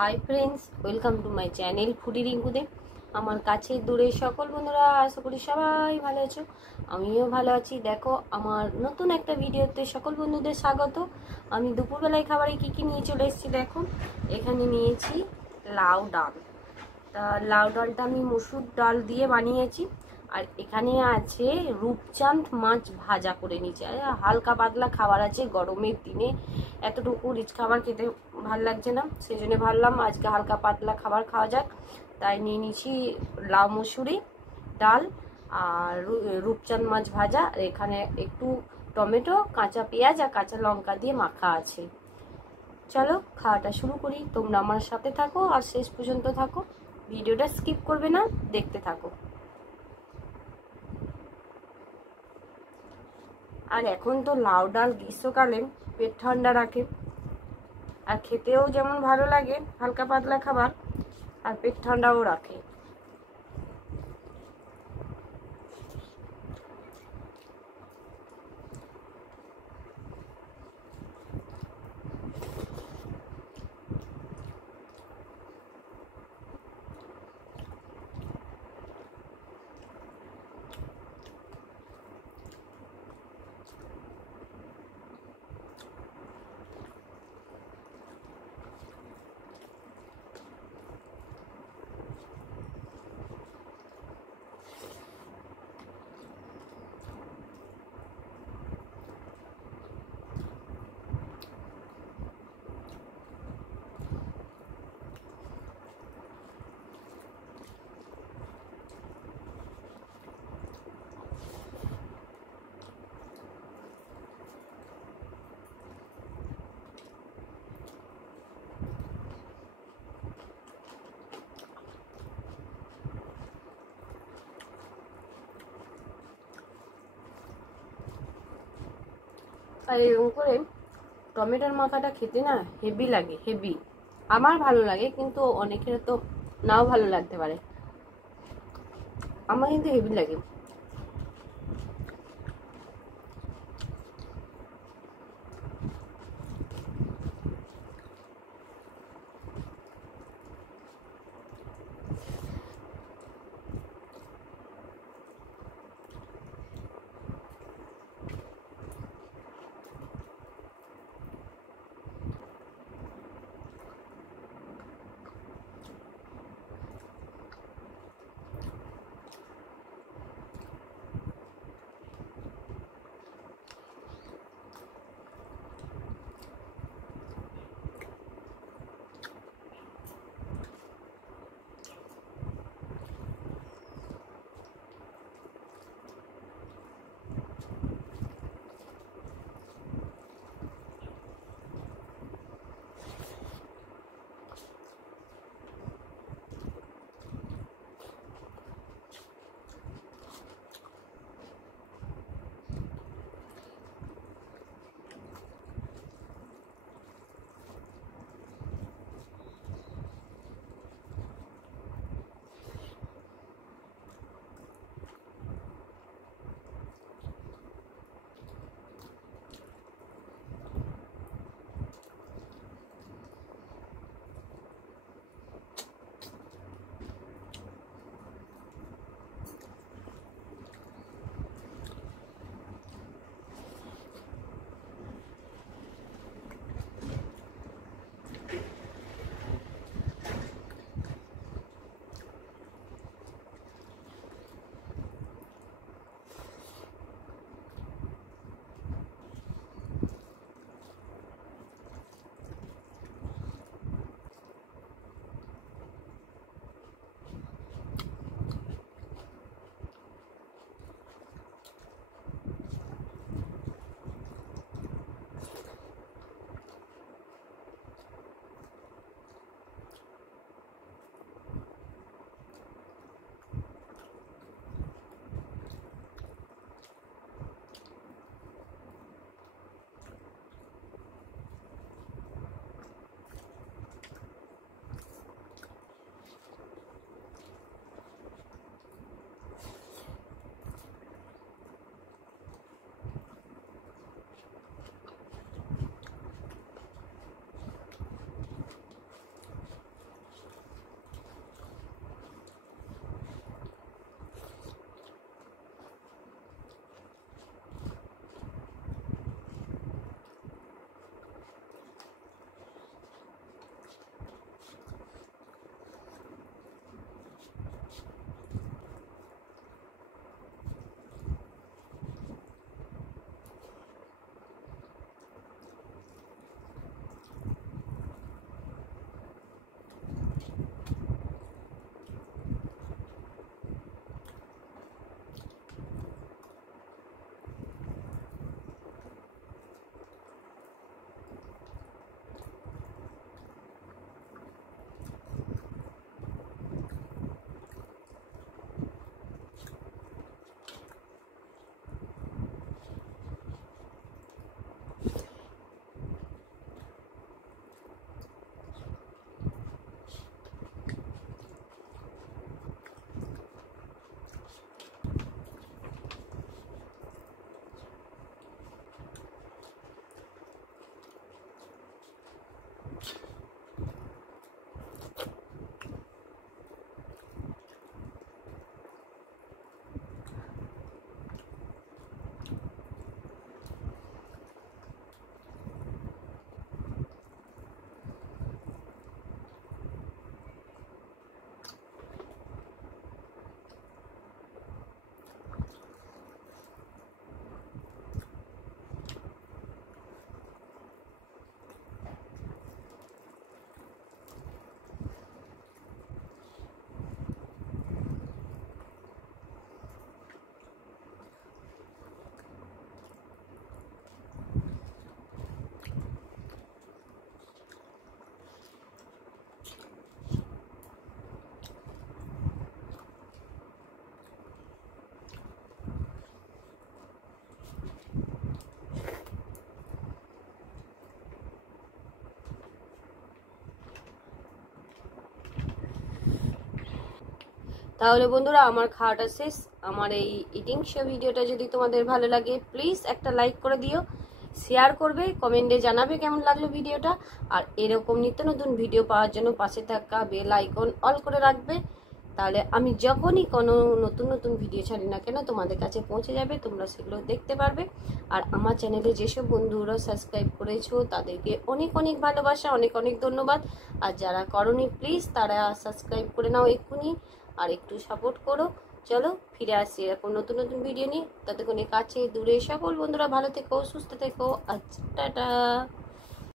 High friends, welcome to my channel foodie রিঙ্কুদে। আমার কাছে দূরে সকল বন্ধুরা, আশা করি সবাই ভালো আছো। আমিও ভালো আছি। দেখো, আমার নতুন একটা ভিডিওতে সকল বন্ধুদের স্বাগত। আমি দুপুরবেলায় খাবারে কি কি নিয়ে চলে এসেছি দেখো। এখানে নিয়েছি লাউ ডাল। তা লাউ ডালটা আমি মসুর ডাল দিয়ে বানিয়েছি। আর এখানে আছে রূপচাঁদ মাছ ভাজা করে নিয়েছি। হালকা পাতলা খাবার আছে গরমের দিনে, এতটুকু রিচ খাবার খেতে ভাল লাগছে না, সেই জন্য ভাবলাম আজকে হালকা পাতলা খাবার খাওয়া যাক। তাই নিয়ে নিয়েছি লাউ মসুরি ডাল আর রূপচাঁদ মাছ ভাজা। আর এখানে একটু টমেটো, কাঁচা পেঁয়াজ আর কাঁচা লঙ্কা দিয়ে মাখা আছে। চলো খাওয়াটা শুরু করি। তোমরা আমার সাথে থাকো আর শেষ পর্যন্ত থাকো, ভিডিওটা স্কিপ করবে না, দেখতে থাকো। আর এখন তো লাউ ডাল গ্রীষ্মকালে পেট ঠান্ডা রাখে, আর খেতেও যেমন ভালো লাগে হালকা পাতলা খাবার, আর পেট ঠান্ডাও রাখে। আর এরকম করে টমেটোর মাখাটা খেতে না হেভি লাগে, হেভি। আমার ভালো লাগে, কিন্তু অনেকের তো নাও ভালো লাগতে পারে। আমার কিন্তু হেভি লাগে। তাহলে বন্ধুরা আমার খাওয়াটা শেষ। আমার এই ইটিং শো ভিডিওটা যদি তোমাদের ভালো লাগে প্লিজ একটা লাইক করে দিও, শেয়ার করবে, কমেন্টে জানাবে কেমন লাগলো ভিডিওটা। আর এরকম নিত্য নতুন ভিডিও পাওয়ার জন্য পাশে থাকা বেল আইকন অল করে রাখবে, তাহলে আমি যখনই কোনো নতুন নতুন ভিডিও ছাড়ি না কেন তোমাদের কাছে পৌঁছে যাবে, তোমরা সেগুলো দেখতে পারবে। আর আমার চ্যানেলে যেসব বন্ধুরা সাবস্ক্রাইব করেছো তাদেরকে অনেক অনেক ভালোবাসা, অনেক অনেক ধন্যবাদ। আর যারা করনি প্লিজ তারা সাবস্ক্রাইব করে নাও এক্ষুনি, আর একটু সাপোর্ট করো। চলো ফিরে আসছি এরকম নতুন নতুন ভিডিও নিয়ে। ততক্ষণে কাছে দূরে সকল বন্ধুরা ভালো থেকো, সুস্থ থেকো। আচ্ছা, টাটা।